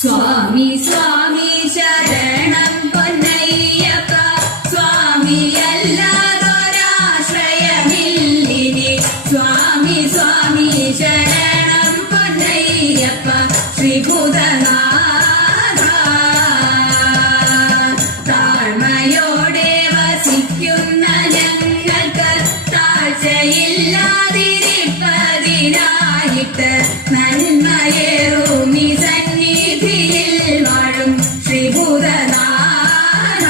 സ്വാമി സ്വാമി ശരണം പൊന്നയ്യപ്പ സ്വാമി അല്ലാതൊരാശ്രയമില്ലിനി സ്വാമി സ്വാമി ശരണം പൊന്നയ്യപ്പ ശ്രീഭൂതനാഥ താഴ്മയോടെ വസിക്കുന്ന ഞങ്ങൾക്ക് താഴ്ചയില്ലാതിരിപ്പതിനായിട്ട് നന്മയേറും ഈ സന്നിധിയിൽ വാഴും ശ്രീഭൂതനാഥ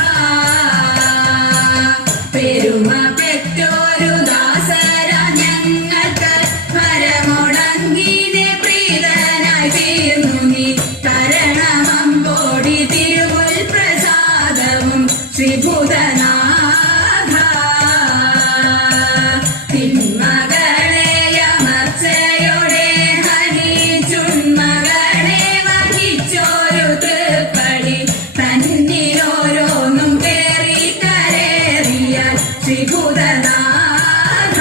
പെരുമ പെറ്റോരു ദാസര ഞങ്ങൾക്ക് പരമുടങ്ങിനെ പ്രീതനായി തീർന്നു നീ തരണമമ്പോടി തിരുമുൽ പ്രസാദവും ശ്രീഭൂതനാഥ തിന്മകളെ അമർച്ചയോടെ ഹനിച്ചുന്മകളെ വഹിച്ചോരു തൃപ്പടി തന്നിലോരോന്നും കേറി കരേറിയ ശ്രീഭൂതനാഥ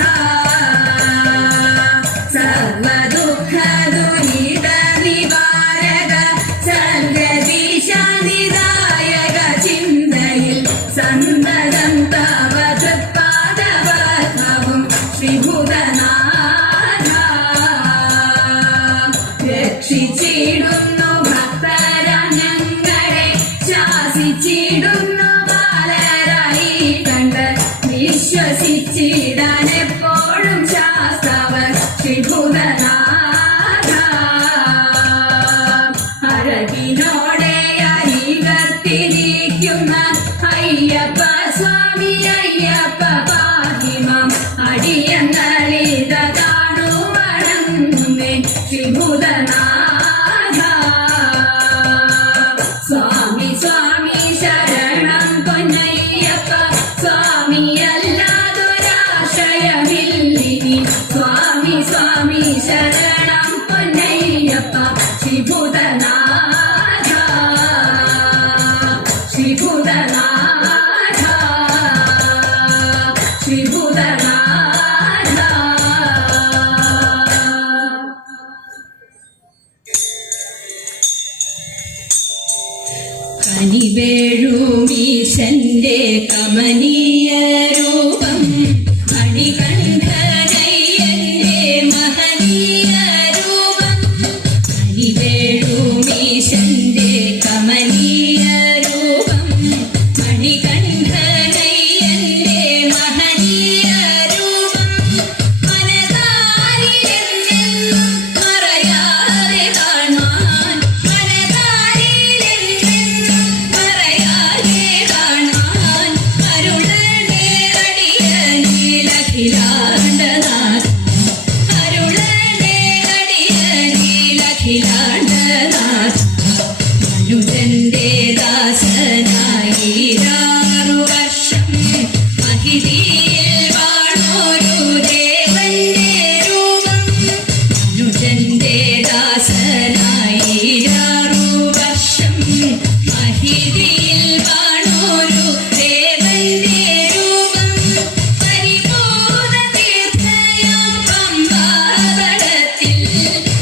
സർവദുഃഖ ദുരിത നിവാരക സർഗദീശാനിദായക ചിന്തയിൽ സന്തതം തവ തൃപ്പാദപത്മവും ശ്രീഭൂതനാഥ രക്ഷിച്ചിടുന്നു ഭക്തര ഞങ്ങളെ ശാസിച്ചിടുന്നു ബാലരായി കണ്ട് വിശ്വസിച്ചിടാൻ എപ്പോഴും ശാസ്ത്രവർ ശ്രീഭൂതനാഥ അഴകിനോടെ അരികത്തിരിക്കുന്ന അയ്യപ്പ സ്വാമി അയ്യപ്പ പാഹിമം അടിയങ്ങളിത കാണു വണങ്ങുമേ ശ്രീഭൂതനാഥ സ്വാമി സ്വാമി ശരണം പൊന്നയ്യപ്പ സ്വാമി അല്ലാതൊരാശ്രയമില്ലിനി സ്വാമി സ്വാമി ശരണം പൊന്നയ്യപ്പ ശ്രീഭൂതനാഥ ശ്രീഭൂതനാഥ ശ്രീഭൂതനാഥ കനിവേഴുമീശന്റെ കമനീയ രൂപം മണികണ്ഠനയ്യന്റെ മഹനീയ രൂപം കനിവേഴുമീശന്റെ കമനീയ രൂപം മണികണ്ഠനയ്യന്റെ മഹനീയ രൂപം മനതാരിലെന്നെന്നും മറയാതെ കാണാൻ മനതാരിലെന്നെന്നും മറയാതെ കാണാൻ അരുളനേ അടിയനിലഖിലാണ്ടനാഥ അരുളനേ അടിയനിലഖിലാണ്ടനാഥ മനുജന്റെ ദാസനായി 6 വർഷം മഹിതിയിൽ വാണോരു ദേവന്റെ രൂപം മനുജന്റെ ദാസനായി 6 വർഷം മഹിതിയിൽ വാണോരു ദേവന്റെ രൂപം പരിപൂർണ തീർത്ഥയാം പമ്പാതടത്തിൽ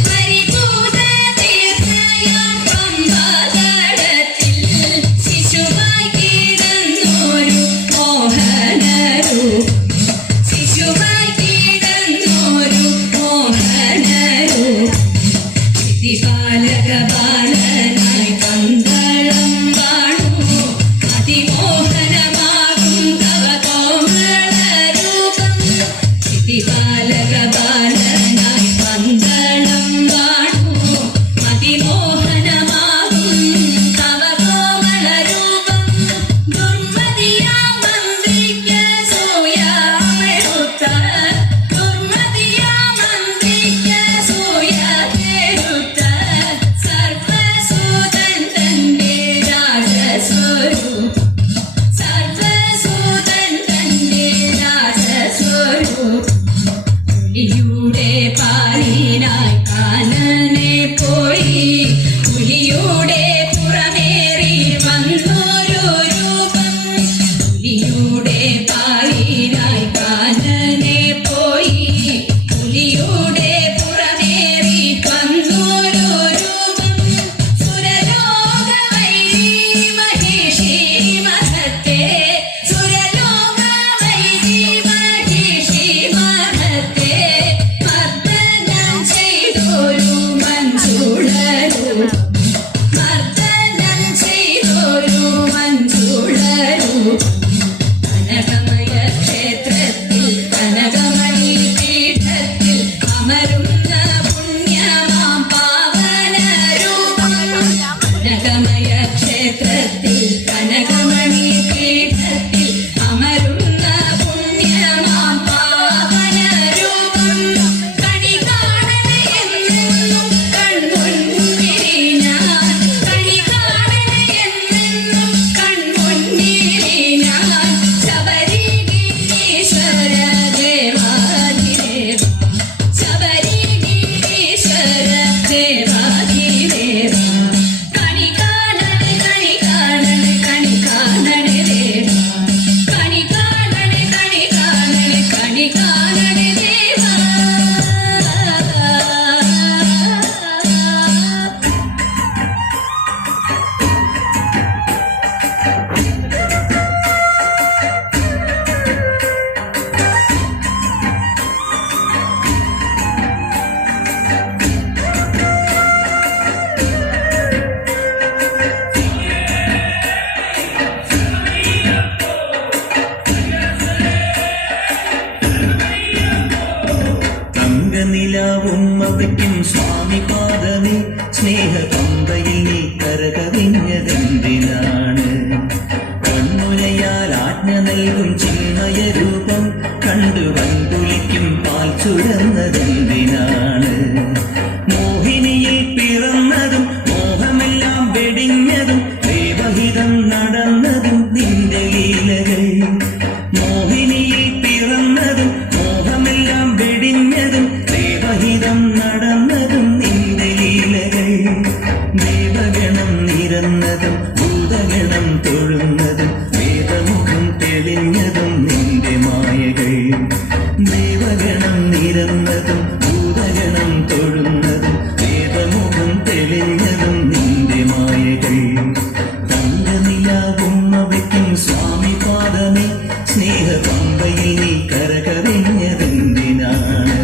പരിപൂർണ തീർത്ഥയാം പമ്പാതടത്തിൽ ശിശുവായി കിടന്നോരു മോഹനരൂപം ശിശുവായി കിടന്നോരു മോഹനരൂപം പ്രതിപാലക ബാലനായി പന്തളം വാണു അതിമോഹനമാകും തവ കോമളരൂപം പ്രതിപാലക ബാലനായി പന്തളം വാണു അതിമോഹനമാകും തവ കോമളരൂപം ദുർമതിയാ മന്ത്രിക്ക് സൂയാമെടുത്ത ദുർമതിയാ മന്ത്രിക്ക് സൂയാമെടുത്ത സർവസൂയ കനകമയ ക്ഷേത്രത്തിൽ കനകമണി പീഠത്തിൽ അമരുന്ന പുണ്യമാം പാവന രൂപം കണി കാണണേ എന്നെന്നും കൺമുന്നിൽ ഞാൻ കണി കാണണേ എന്നെന്നും കൺമുന്നിൽ ഞാൻ ശബരിഗിരീശ്വര ദേവാധിദേവ ശബരിഗിരീശ്വര ദേവാധിദേവ കണി കാണണേ കണി കാണണേ കണി കാണണേ ദേവ കണി കാണണേ കണി കാണണേ കണി കാണണേ ദേവ തങ്കനിലാവുമ്മവയ്ക്കും സ്വാമി പാദമേ സ്നേഹ പമ്പയിൽ നീ കരകവിഞ്ഞതെന്തിനാണ് കൺമുനയാൽ ആജ്ഞ നൽകും ചിന്മയ രൂപം കണ്ടു വൻകുലിക്കും പാൽ ചുരന്നതെന്തിനാണ് മോഹിനിയിൽ പിറന്നതും മോഹമെല്ലാം വെടിഞ്ഞതും ദേവഹിതം നടന്നതും നിന്റെ ലീലകൾ മോഹിനിയിൽ പിറന്നതും മോഹമെല്ലാം വെടിഞ്ഞതും ദേവഹിതം നടന്നതും നിന്റെ ലീലകൾ ദേവഗണം നിരന്നതും ഭൂതഗണം തൊഴുന്നതും വേദമുഖം തെളിഞ്ഞതും നിന്റെ മായകൾ ദേവഗണം നിരന്നതും ഭൂതഗണം തൊഴുന്നതും വേദമുഖം തെളിഞ്ഞതും നിന്റെ മായകൾ തങ്കനിലാവുമ്മവയ്ക്കും സ്വാമി പാദമേ സ്നേഹ പമ്പയിൽ നീ കരകവിഞ്ഞതെന്തിനാണ്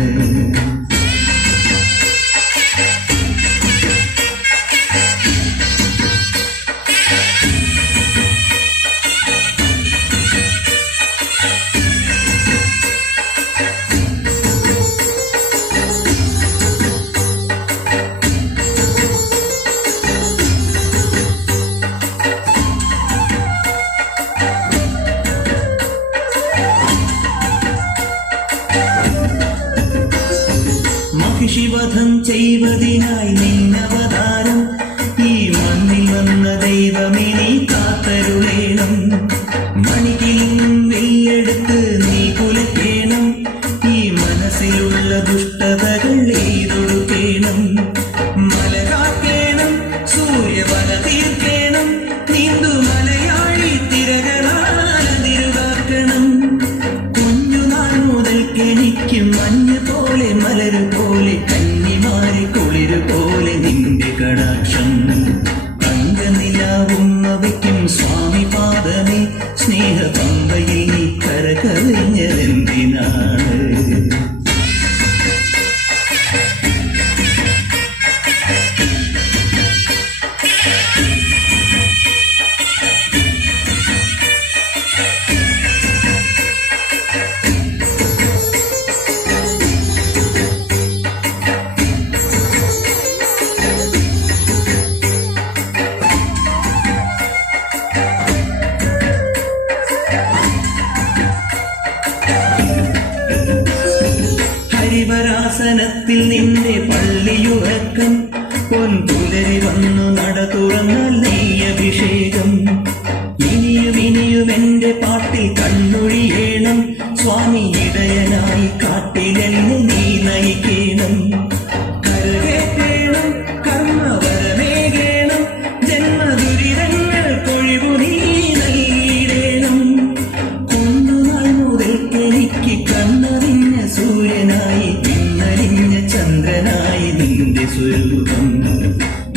മഹിഷിവധം ചെയ്വതിനായി നിന്നവതാരം ഈ മണ്ണിൽ വന്ന ദൈവമേ നീ കാത്തരുളേണം മണിക്കിലും വെല്ലെടുത്ത് നീ കുലക്കേണം ഈ മനസ്സിലുള്ള ദുഷ്ടതകൾ ഈതൊടുക്കേണം മല കാക്കേണം സൂര്യവല തീർക്കേണം നീന്തു മലയാളി തിരകളാതിരുകാക്കണം കുഞ്ഞുനാൾ മുതൽക്കെനിക്ക് മഞ്ഞ് പോലെ മലരു പോലെ കന്നിമാരി കുളിരു പോലെ നിന്റെ കടാക്ഷം തങ്കനിലാവുമ്മവയ്ക്കും സ്വാമി പാദമേ സ്നേഹ പമ്പയിൽ നീ കരകവിഞ്ഞതെന്തിനാണ് ഹരിവരാസനത്തിൽ നിന്റെ പള്ളിയുറക്കം പൊൻപുലരി വന്നു നട തുറന്നാൽ നെയ്യഭിഷേകം ഇനിയും ഇനിയും എന്റെ പാട്ടിൽ കണ്ണൊഴിയേണം സ്വാമി ഇടയനായി കാട്ടിലെന്നെ നീ നയിക്കേണം കരകേറ്റേണം കർമ്മവരമേകേണം ജന്മദുരിതങ്ങൾ കൊഴിവു നീ നൽകിയിടേണം കുന്നുനാൾ മുതൽക്കെനിക്ക് കണ്ണറിഞ്ഞ സൂര്യനായി പിന്നറിഞ്ഞ ചന്ദ്രനായി നിന്റെ സ്വരൂപം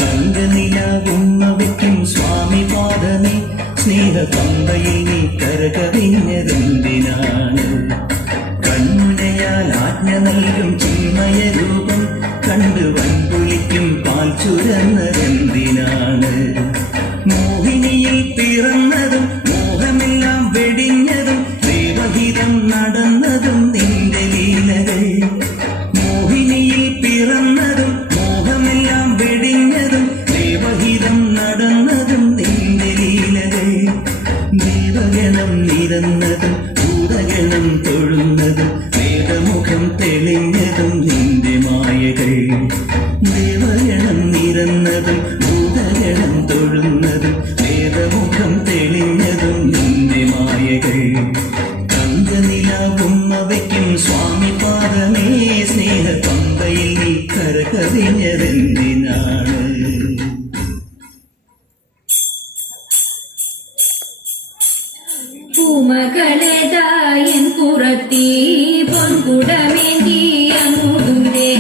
തങ്കനിലാവുമ്മവയ്ക്കും സ്വാമി പാദമേ സ്നേഹ പമ്പയിൽ നീ കരകവിഞ്ഞതെന്തിനാണ് കൺമുനയാൽ ആജ്ഞ നൽകും ചിന്മയ രൂപം കണ്ടു വൻകുലിക്കും പാൽ ചുരന്നതെന്തിനാണ് മോഹിനിയിൽ പിറന്നതും മോഹമെല്ലാം വെടിഞ്ഞതും ദേവഹിതം നടന്നതും നിന്റെ ലീലകൾ മോഹിനിയിൽ പിറന്നതും മോഹമെല്ലാം വെടിഞ്ഞതും ദേവഹിതം നട പൂമകളേതായൻ പുറത്തീ പൊൻകുടമേന്തി അങ്ങുടൂരെ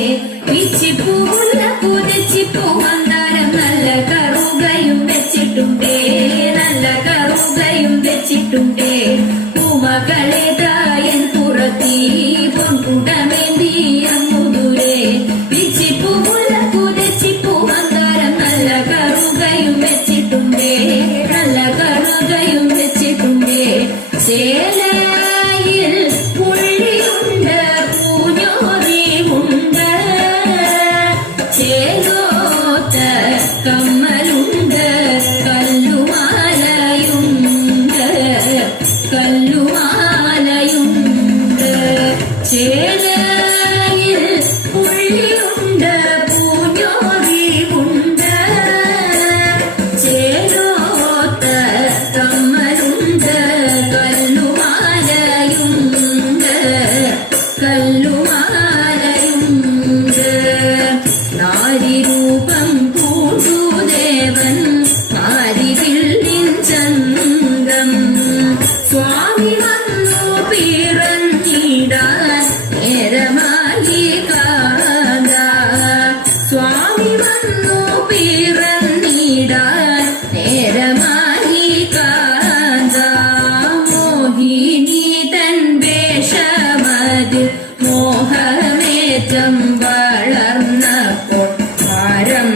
പിച്ചിപ്പൂവുള്ള പുതച്ചിപ്പൂ മന്ദാരം നല്ല കറുകയും വെച്ചിട്ടുണ്ടേ നല്ല കറുകയും വെച്ചിട്ടുണ്ടേ പൂമകളേതായൻ പുറത്തീ പൊൻകുടമേന്തി അങ്ങുടൂരെ പിച്ചിപ്പൂവുള്ള പുതച്ചിപ്പൂ മന്ദാരം നല്ല കറുകയും വെച്ചിട്ടുണ്ടേ നല്ല കറുകയും വെച്ചിട്ടുണ്ടേ ചേലയിൽ പുള്ളിയുണ്ട് പൂഞ്ഞോറിയുണ്ട് ചേലോത്ത കമ്മലുണ്ട് കല്ലുമാലയുണ്ട് കല്ലുമാലയുണ്ട് ചേലയിൽ പുള്ളിയുണ്ട് പൂഞ്ഞോറിയുണ്ട് ചേലോത്ത കമ്മലുണ്ട് കല്ലുമാലയുണ്ട് കല്ലുമാലയുണ്ട് നാരിരൂപം പൂണ്ടുദേവൻ മാരിവില്ലിൻ ചന്തം സ്വാമി വന്നു പിറന്നിടാൻ നേരമായി കാന്ത സ്വാമി വന്നു പിറന്നിടാൻ നേരമായി കാന്ത മോഹിനി തൻ വേഷമതിൽ മോഹമേറ്റം വളർന്നപ്പോൾ ഭാരം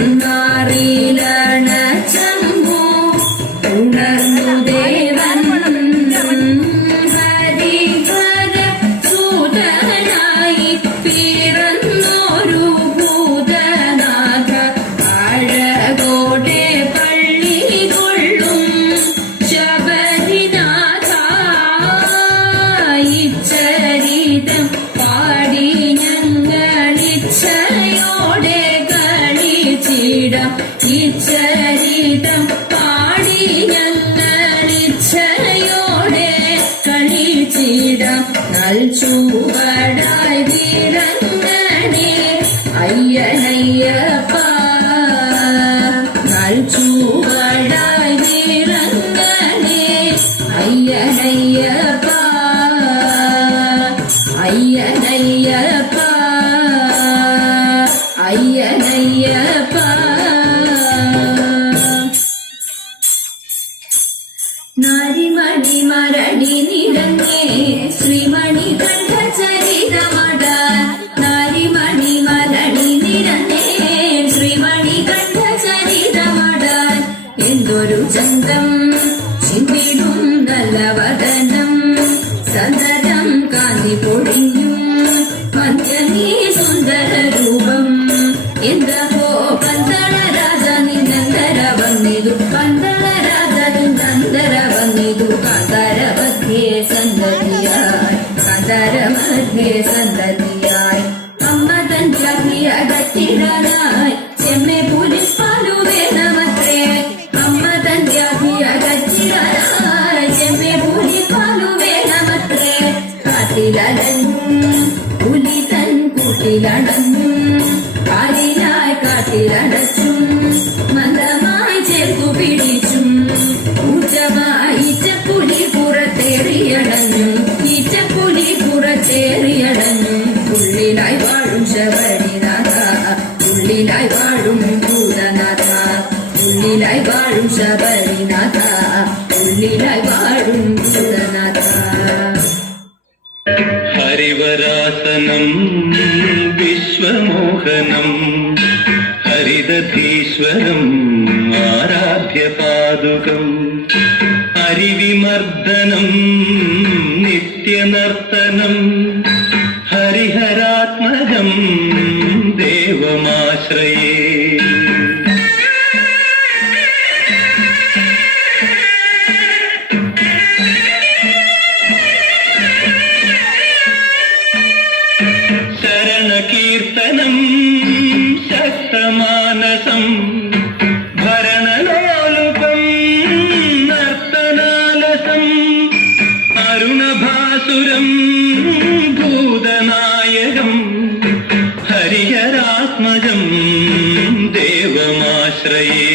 മാറിലണച്ചമ്പൂ ഉണർന്നു ദേവൻ ഹരിഹര സൂതനായി പിറന്നൊരു ഭൂതനാഥ അഴകോടെ പള്ളി കൊള്ളും ശബരിനാഥ ഇച്ചരിതം പാടി ഞങ്ങളിച്ഛയോടെ കളിച്ചിടാം ഇച്ചരിതം പാടി ഞങ്ങളിച്ഛയോടെ കളിച്ചിടാം നൽചൂവടായി വീരങ്ങണേ അയ്യനയ്യപ്പ നൽചൂവടായി വീരങ്ങണേ അയ്യനയ്യപ്പ അയ്യനയ്യപ്പ അയ്യനയ്യപ്പ നാരിമണി മരണി നിടങ്ങേ ശ്രീമണി കണ്ഠ ചരിതമടാൻ നാരിമണി മരണി നിടങ്ങേ ശ്രീമണി കണ്ഠ ചരിതമടാൻ എന്തൊരു ചന്തം ചിന്തിടും നല്ല വദനം സന്ദരം കാന്തി പൊഴിഞ്ഞും മധ്യമീ സുന്ദര രൂപം എന്തോ പന്തള രാജ നിന്നന്തര വന്നിതു പന്തള രാജ നിന്നന്തര വന്നിതു കാന്തര മധ്യേ സന്തതിയായി കാന്തര മധ്യേ സന്തതിയായി അമ്മ തൻ ജാതി അകറ്റിടാനായി ചെമ്മെ പുലിപ്പാലു വേണമത്രേ അമ്മ തൻ ജാതി അകറ്റിടാനായി ചെമ്മെ പുലിപ്പാലു വേണമത്രേ കാട്ടിലടഞ്ഞും പുലി തൻ കൂട്ടിലടഞ്ഞും കാലിനായി കാട്ടിലടച്ചും മന്ദമായി ചേർത്തു പിടിച്ചും ഊറ്റമായി ഈച്ചപ്പുലി പുറത്തേറിയടഞ്ഞും ഈച്ചപ്പുലി പുറത്തേറിയടഞ്ഞും ഉള്ളിലായി വാഴും ശബരിനാഥ ഉള്ളിലായി വാഴും ഭൂതനാഥ ഉള്ളിലായി വാഴും ശബരിനാഥ ഉള്ളിലായി വാഴും ഭൂതനാഥ ഹരിവരാസനം വിശ്വമോഹനം ഹരിദധീശ്വരം ആരാധ്യപാദുകം ഹരിവിമർദ്ദനം നിത്യനർത്തനം ഹരിഹരാത്മജം ദേവമാശ്രയേ ശരണകീർത്തനം ശക്തമാനസം ഭരണലോലുപം നർത്തനാലസം അരുണഭാസുരം ഭൂതനായകം ഹരിഹരാത്മജം ദേവമാശ്രയേ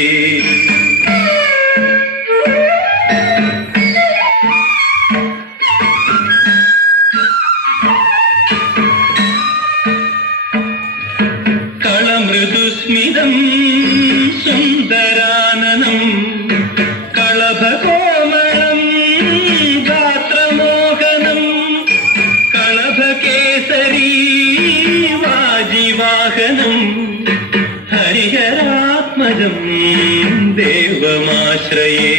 ദേവമാശ്രയേ.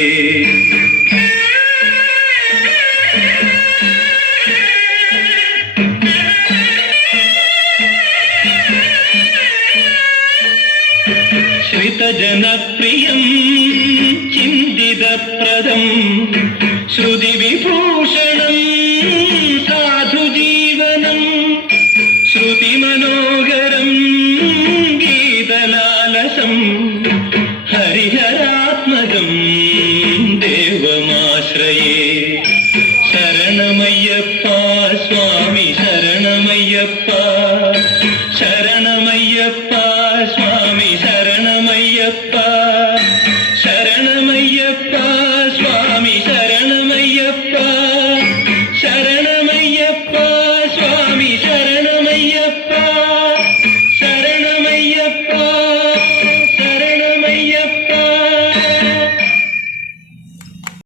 ശ്രിതജനപ്രിയം ചിന്തിതപ്രദം ശ്രുതിവിഭൂഷണം സാധുജീവനം ശ്രുതിമനോഹരം ഗീതലാലസം ഹരിഹരാത്മകം ദേവമാശ്രയേ. ശരണമയ്യപ്പ സ്വാമി ശരണമയ്യപ്പ ശരണമയ്യപ്പ